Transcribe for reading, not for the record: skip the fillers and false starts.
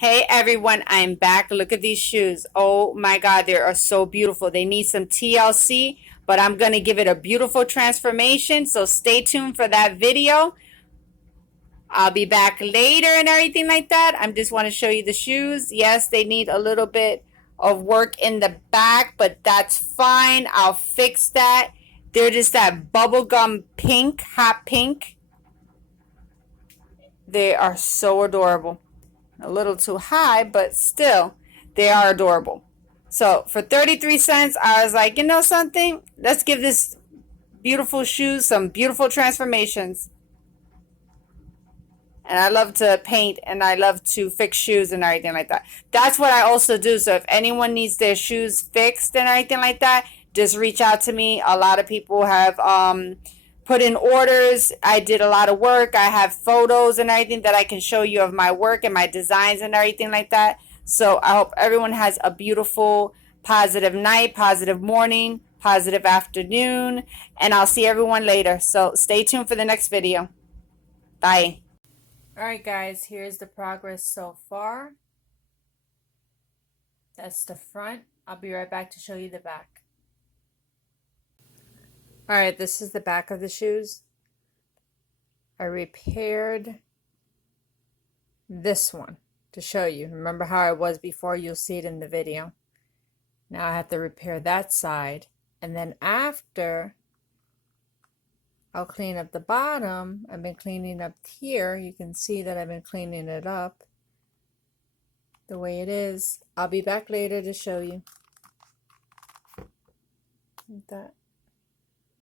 Hey everyone, I'm back. Look at these shoes. Oh my God, they are so beautiful. They need some TLC, but I'm going to give it a beautiful transformation. So stay tuned for that video. I'll be back later and everything like that. I just want to show you the shoes. Yes, they need a little bit of work in the back, but that's fine. I'll fix that. They're just that bubblegum pink, hot pink. They are so adorable. A little too high, but still, they are adorable. So for 33 cents, I was like, you know something? Let's give this beautiful shoes some beautiful transformations. And I love to paint and I love to fix shoes and everything like that. That's what I also do. So if anyone needs their shoes fixed and everything like that, just reach out to me. A lot of people have put in orders. I did a lot of work. I have photos and everything that I can show you of my work and my designs and everything like that. So I hope everyone has a beautiful, positive night, positive morning, positive afternoon, and I'll see everyone later. So stay tuned for the next video. Bye. Alright guys, here's the progress so far. That's the front. I'll be right back to show you the back. Alright, this is the back of the shoes. I repaired this one to show you. Remember how it was before? You'll see it in the video. Now I have to repair that side. And then after, I'll clean up the bottom. I've been cleaning up here. You can see that I've been cleaning it up the way it is. I'll be back later to show you. Like that.